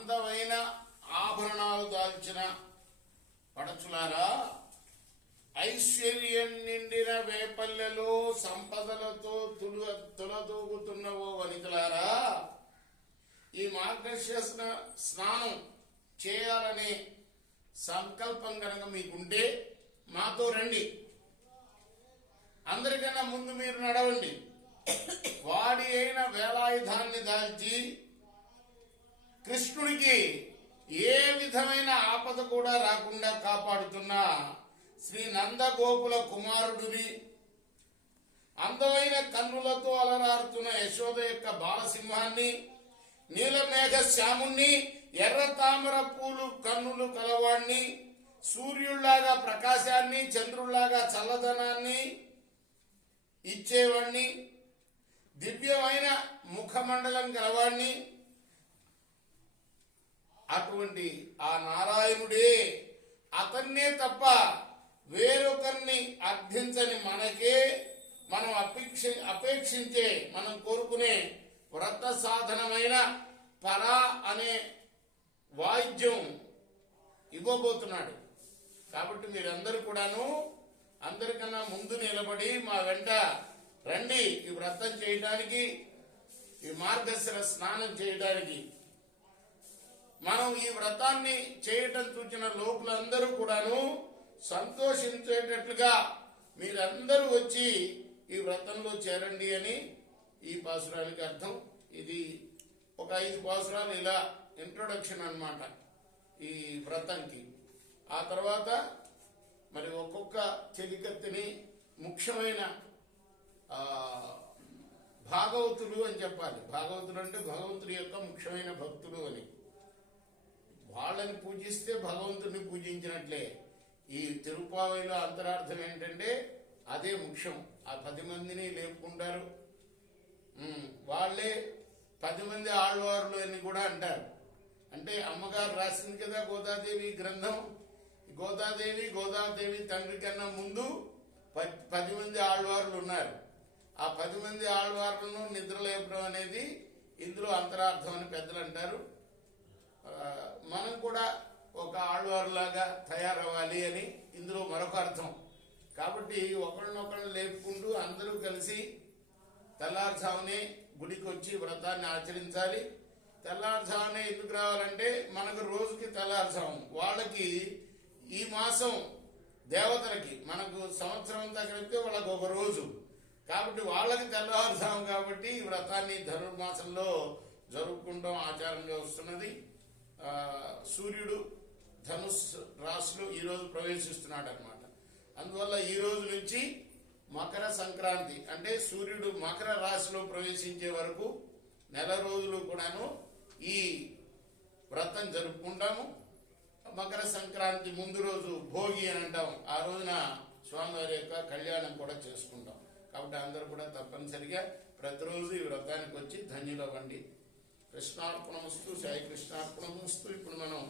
అందమైన ఆభరణాలు దాల్చిన పడచులారా, ఐశ్వర్యం నిండిన వేపల్లెలో సంపదలతో తులదూగుతున్న ఓ వనితలారా, ఈ మార్గశిర స్నానం చేయాలనే సంకల్పం కనుక మీకుంటే మాతో రండి. అందరికన్నా ముందు మీరు నడవండి. వాడి అయిన వేలాయుధాన్ని దాల్చి కృష్ణుడికి ఏ విధమైన ఆపద కూడా రాకుండా కాపాడుతున్న శ్రీ నందగోపుల కుమారుడిని, అందమైన కన్నులతో అలరారుతున్న యశోద యొక్క బాలసింహాన్ని, నీలమేఘ శ్యాముణ్ణి, ఎర్ర తామర పూలు కన్నులు కలవాణ్ణి, సూర్యుళ్లాగా ప్రకాశాన్ని, చంద్రుళ్లాగా చల్లదనాన్ని ఇచ్చేవాణ్ణి, దివ్యమైన ముఖమండలం గలవాణ్ణి, అటువంటి ఆ నారాయణుడే, అతన్నే తప్ప వేరొకరిని అర్థించని మనకే మనం అపేక్షించే మనం కోరుకునే వ్రత సాధనమైన పరా అనే వాయిద్యం ఇవ్వబోతున్నాడు. కాబట్టి మీరందరూ కూడాను అందరికన్నా ముందు నిలబడి మా వెంట రండి. ఈ వ్రతం చేయడానికి, ఈ మార్గశిర స్నానం చేయడానికి. మనం ఈ వ్రతాన్ని చేయటం చూసిన లోకులందరూ కూడాను సంతోషించేటట్లుగా మీరందరూ వచ్చి ఈ వ్రతంలో చేరండి అని ఈ పాసురానికి అర్థం. ఇది ఒక 5 పాసురాలు ఇలా ఇంట్రొడక్షన్ అన్నమాట ఈ వ్రతంకి. ఆ తర్వాత మరి ఒక్కొక్క చెలికత్తిని ముఖ్యమైన భాగవతులు అని చెప్పాలి. భాగవతులు అంటే భగవంతుడి యొక్క ముఖ్యమైన భక్తులు అని. వాళ్ళని పూజిస్తే భగవంతుడిని పూజించినట్లే. ఈ తిరుపావైలో అంతరార్థం ఏంటంటే అదే ముఖ్యం. ఆ 10 మందిని లేపుకుంటారు. వాళ్ళే 10 మంది ఆళ్వారులు అని కూడా అంటారు. అంటే అమ్మగారు రాసింది కదా గోదాదేవి గ్రంథం. గోదాదేవి తండ్రి కన్నా ముందు 10 మంది ఆళ్వారులు ఉన్నారు. ఆ 10 మంది ఆళ్వారులను నిద్రలేపడం అనేది ఇందులో అంతరార్థం అని పెద్దలు అంటారు. మనం కూడా ఒక ఆళ్వారులాగా తయారవ్వాలి అని ఇందులో మరొక అర్థం. కాబట్టి ఒకళ్ళనొకళ్ళు లేపుకుంటూ అందరూ కలిసి తెల్లారుజామునే గుడికి వచ్చి వ్రతాన్ని ఆచరించాలి. తెల్లారుజామునే ఎందుకు రావాలంటే మనకు రోజుకి తెల్లారుజాము, వాళ్ళకి ఈ మాసం దేవతలకి, మనకు సంవత్సరం అంతా కలిపితే వాళ్ళకు ఒక రోజు. కాబట్టి వాళ్ళకి తెల్లవారుజాము కాబట్టి ఈ వ్రతాన్ని ధనుర్మాసంలో జరుపుకుంటాం, ఆచారంగా వస్తున్నది. సూర్యుడు ధనుస్ రాశిలో ఈరోజు ప్రవేశిస్తున్నాడు అనమాట. అందువల్ల ఈ రోజు నుంచి మకర సంక్రాంతి అంటే సూర్యుడు మకర రాశిలో ప్రవేశించే వరకు నెల రోజులు కూడాను ఈ వ్రతం జరుపుకుంటాము. మకర సంక్రాంతి ముందు రోజు భోగి అని అంటాం. ఆ రోజున స్వామివారి యొక్క కళ్యాణం కూడా చేసుకుంటాం. కాబట్టి అందరూ కూడా తప్పనిసరిగా ప్రతిరోజు ఈ వ్రతానికి వచ్చి ధన్యులవ్వండి. కృష్ణార్పణమస్తు, సాయి కృష్ణార్పణమస్తు. ఇప్పుడు మనం